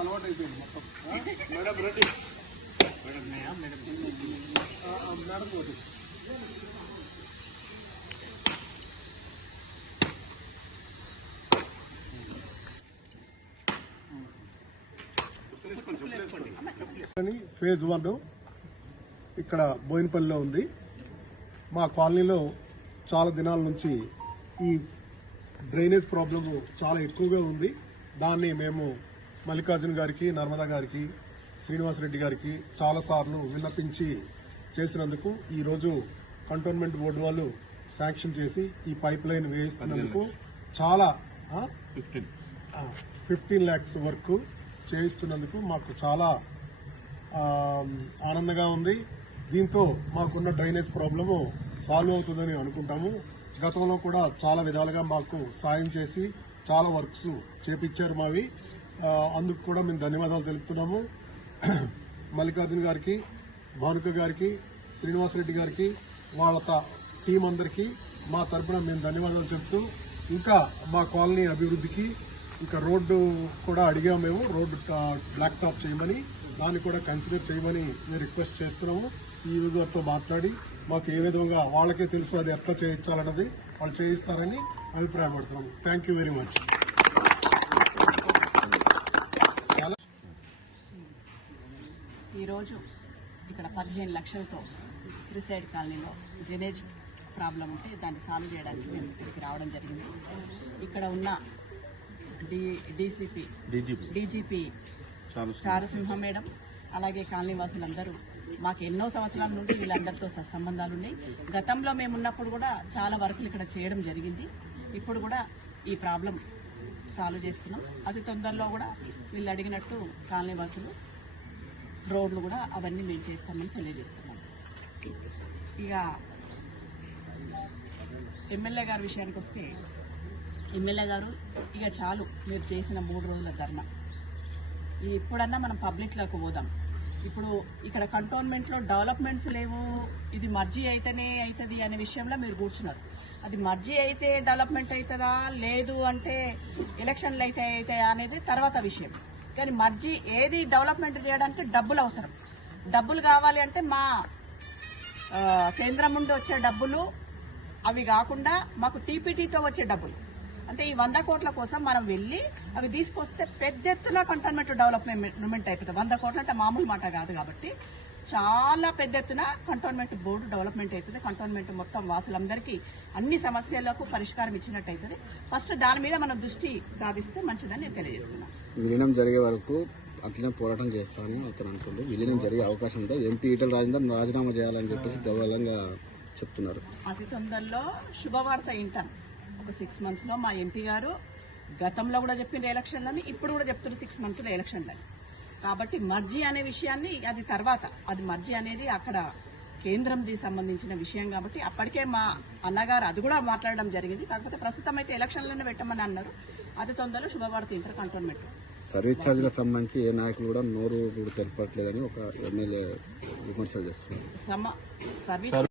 అలవాటు అయిపోయింది మొత్తం. మేడం రెడీ, మేడం పోటీ. ఫేజ్ 1 ఇక్కడ బోయినపల్లిలో ఉంది. మా కాలనీలో చాలా దినాల నుంచి ఈ డ్రైనేజ్ ప్రాబ్లమ్ చాలా ఎక్కువగా ఉంది. దాన్ని మేము మల్లికార్జున గారికి, నర్మదా గారికి, శ్రీనివాసరెడ్డి గారికి చాలాసార్లు విన్నపించి చేసినందుకు ఈరోజు కంటోన్మెంట్ బోర్డు వాళ్ళు శాంక్షన్ చేసి ఈ పైప్ లైన్ వేయిస్తున్నందుకు చాలా 15 lakhs వరకు చేయిస్తున్నందుకు మాకు చాలా ఆనందంగా ఉంది. దీంతో మాకున్న డ్రైనేజ్ ప్రాబ్లము సాల్వ్ అవుతుందని అనుకుంటాము. గతంలో కూడా చాలా విధాలుగా మాకు సాయం చేసి చాలా వర్క్స్ చేపించారు మావి. అందుకు కూడా మేము ధన్యవాదాలు తెలుపుతున్నాము. మల్లికార్జున గారికి, భానుక గారికి, శ్రీనివాసరెడ్డి గారికి, వాళ్ళ టీం అందరికీ మా తరఫున మేము ధన్యవాదాలు చెప్తూ, ఇంకా మా కాలనీ అభివృద్ధికి ఇంకా రోడ్డు కూడా అడిగాము. మేము రోడ్డు బ్లాక్ టాప్ చేయమని, దాన్ని కూడా కన్సిడర్ చేయమని మేము రిక్వెస్ట్ చేస్తున్నాము. సీఈఓ గారితో మాట్లాడి మాకు ఏ విధంగా వాళ్ళకే తెలుసు అది ఎట్లా చేయించాలన్నది వాళ్ళు చేయిస్తారని అభిప్రాయపడుతున్నాము. Thank you very much. ఈరోజు ఇక్కడ 15 లక్షలతో రిసైడ్ కాలనీలో డ్రైనేజ్ ప్రాబ్లం ఉంటే దాన్ని సాల్వ్ చేయడానికి మేము ఇక్కడికి రావడం జరిగింది. ఇక్కడ ఉన్న డీజీపీ చారుసింహ మేడం, అలాగే కాలనీ వాసులందరూ మాకు ఎన్నో సంవత్సరాల నుండి వీళ్ళందరితో సత్సంబంధాలు ఉన్నాయి. గతంలో మేము ఉన్నప్పుడు కూడా చాలా వర్కులు ఇక్కడ చేయడం జరిగింది. ఇప్పుడు కూడా ఈ ప్రాబ్లం సాల్వ్ చేస్తున్నాం. అతి తొందరలో కూడా వీళ్ళు అడిగినట్టు కాలనీ వాసులు రోడ్లు కూడా అవన్నీ మేము చేస్తామని తెలియజేస్తున్నాం. ఇక ఎమ్మెల్యే గారి విషయానికి వస్తే, ఎమ్మెల్యే గారు ఇక చాలు మీరు చేసిన 3 రోజుల ధర్నా, ఇప్పుడన్నా మనం పబ్లిక్లోకి పోదాం. ఇప్పుడు ఇక్కడ కంటోన్మెంట్లో డెవలప్మెంట్స్ లేవు, ఇది మర్జీ అయితేనే అవుతుంది అనే విషయంలో మీరు కూర్చున్నారు. అది మర్జీ అయితే డెవలప్మెంట్ అవుతుందా, లేదు అంటే ఎలక్షన్లు అయితే అవుతాయా అనేది తర్వాత విషయం. కానీ మర్జీ ఏది డెవలప్మెంట్ చేయడానికి డబ్బులు అవసరం. డబ్బులు కావాలి అంటే మా కేంద్రం నుండి వచ్చే డబ్బులు అవి కాకుండా మాకు టీపీటీతో వచ్చే డబ్బులు, అంటే ఈ 100 కోట్ల కోసం మనం వెళ్ళి అవి తీసుకొస్తే పెద్ద ఎత్తున కంటోన్మెంట్ డెవలప్మెంట్ అవుతుంది. 100 కోట్లు అంటే మామూలు మాట కాదు. కాబట్టి చాలా పెద్ద ఎత్తున కంటోన్మెంట్ బోర్డు డెవలప్మెంట్ అవుతుంది. కంటోన్మెంట్ మొత్తం వాసులందరికీ అన్ని సమస్యలకు పరిష్కారం ఇచ్చినట్టు అవుతుంది. ఫస్ట్ దాని మీద మనం దృష్టి సాధిస్తే మంచిదని నేను తెలియజేస్తున్నాను. విలీనం జరిగే వరకు అట్లనే పోరాటం చేస్తామని అతను అనుకుంటూ విలీనం జరిగే అవకాశం ఉందా? ఎంపీ ఈటల రాజేందర్ రాజీనామా చేయాలని చెప్పేసి గౌరవంగా చెప్తున్నారు. అతి తొందరలో శుభవార్త వింటాం. ఒక 6 monthsలో మా ఎంపీ గారు గతంలో కూడా చెప్పింది ఎలక్షన్లని, ఇప్పుడు కూడా చెప్తున్నారు 6 monthsలో ఎలక్షన్లని. కాబట్టి మర్జీ అనే విషయాన్ని అది తర్వాత, అది మర్జీ అనేది అక్కడ కేంద్రంకి సంబంధించిన విషయం కాబట్టి అప్పటికే మా అన్నగారు అది కూడా మాట్లాడడం జరిగింది. కాకపోతే ప్రస్తుతం అయితే ఎలక్షన్లను పెట్టమని అన్నారు. అతి తొందరలో శుభవార్త ఇంటర్ కంటోన్మెంట్. సర్వీస్ ఛార్జీలకు సంబంధించి ఏ నాయకులు కూడా నోరు కూడా తెలపట్లేదని ఒక ఎమ్మెల్యే విమర్శలు చేస్తున్నారు.